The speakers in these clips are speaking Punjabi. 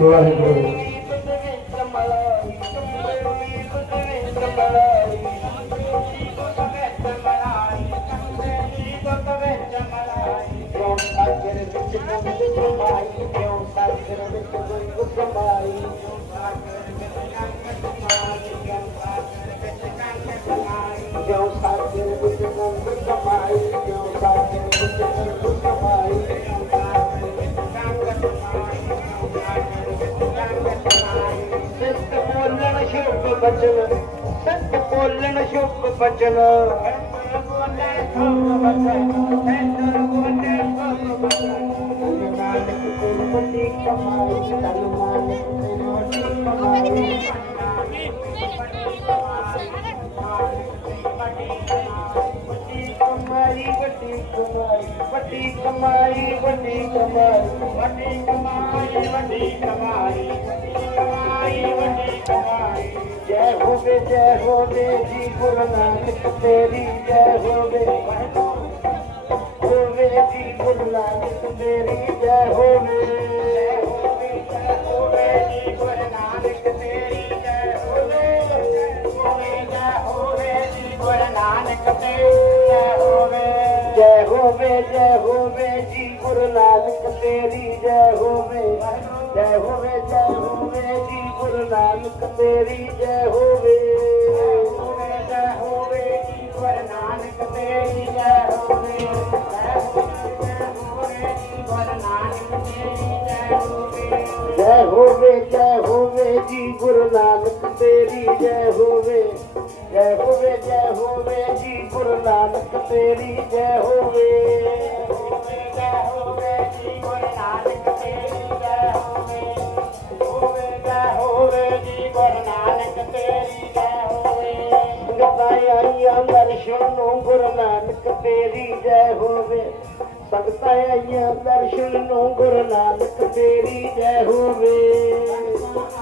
Glória a Deus. Deus ਬਚਨ, ਸੰਤ ਬੋਲਣ ਸ਼ੁਭ ਬਚਨ। ਵੱਡੀ ਕਮਾਈ ਵੱਡੀ ਕਮਾਈ ਵੱਡੀ ਕਮਾਈ ਵੱਡੀ ਕਮਾਈ। ਵੱਡੀ ਕਮਾਈ ਵੱਡੀ ਕਮਾਈ ਨਾਨਕ ਤੇਰੀ ਜੈ ਹੋਵੇ ਜੀ ਗੁਰੂ ਨਾਨਕ ਤੇਰੀ ਜੈ ਹੋਵੇ ਜੈ ਹੋਵੇ ਜੈ ਹੋਵੇ ਜੀ ਗੁਰੂ ਨਾਨਕ ਤੇਰੀ ਜੈ ਹੋਵੇ ਜੈ ਹੋਵੇ ਜੀ ਗੁਰੂ ਨਾਨਕ ਤੇਰੀ ਜੈ ਹੋਵੇ ਜੈ ਹੋਵੇ ਜੈ ਹੋਵੇ ਜੀ ਗੁਰੂ ਨਾਨਕ ਤੇਰੀ, ਜੈ ਹੋਵੇ ਜੈ ਹੋਵੇ ਜੈ ਹੋਵੇ ਜੀ ਗੁਰੂ ਨਾਨਕ ਤੇਰੀ ਜੈ ਹੋਵੇ। ਜੈ ਹੋਵੇ ਜੀ ਗੁਰੂ ਨਾਨਕ ਤੇਰੀ ਜੈ ਹੋਵੇ। ਜੈ ਹੋਵੇ ਜੈ ਜੀ ਗੁਰੂ ਨਾਨਕ ਤੇਰੀ ਜੈ ਹੋਵੇ। ਜੈ ਹੋਵੇ ਜੈ ਹੋਵੇ ਜੀ ਗੁਰੂ ਨਾਨਕ ਤੇਰੀ ਜੈ ਹੋਵੇ। ਜੈ ਹੋਵੇ ਜੈ ਹੋਵੇ ਜੀ ਗੁਰੂ ਨਾਨਕ ਤੇਰੀ ਜੈ ਹੋਵੇ। ਜੈ ਹੋਵੇ ਜੀ ਗੁਰੂ ਨਾਨਕ ਤੇਰੀ ਜੈ ਹੋਵੇ। ਆਈਆਂ ਦਰਸ਼ਨ ਨੂੰ ਗੁਰੂ ਨਾਨਕ ਤੇਰੀ ਜੈ ਹੋਵੇ। ਸੰਗਤਾਂ ਆਈਆਂ ਦਰਸ਼ਨ ਨੂੰ ਗੁਰੂ ਨਾਨਕ ਤੇਰੀ ਜੈ ਹੋਵੇ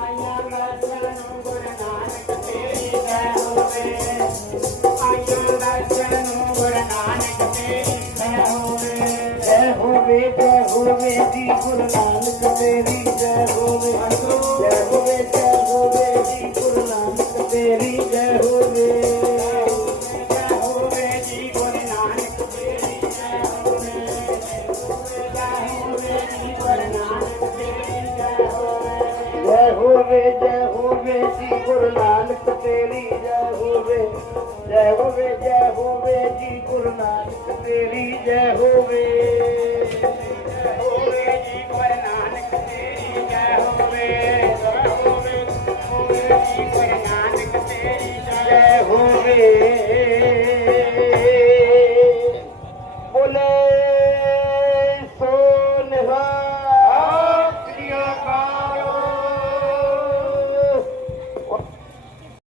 ਆਈਆਂ ਦਰਸ਼ਨ ਨੂੰ ਗੁਰੂ ਨਾਨਕ ਤੇਰੀ ਜੈ ਹੋਵੇ ਆਈਆਂ ਦਰਸ਼ਨ ਨੂੰ ਗੁਰੂ ਨਾਨਕ ਤੇਰੀ ਜੈ ਹੋਵੇ। ਜੈ ਹੋਵੇ ਜੈ ਹੋਵੇ ਜੀ ਗੁਰੂ ਨਾਨਕ ਤੇਰੀ ਜੈ ਹੋਵੇ। ਜੈ ਹੋਵੇ, ਜੈ ਹੋਵੇ ਜੈ ਹੋਵੇ ਜੀ ਗੁਰੂ ਨਾਨਕ ਤੇਰੀ ਜੈ ਹੋਵੇ ਜੈ ਹੋਵੇ ਜੈ ਹੋਵੇ ਜੀ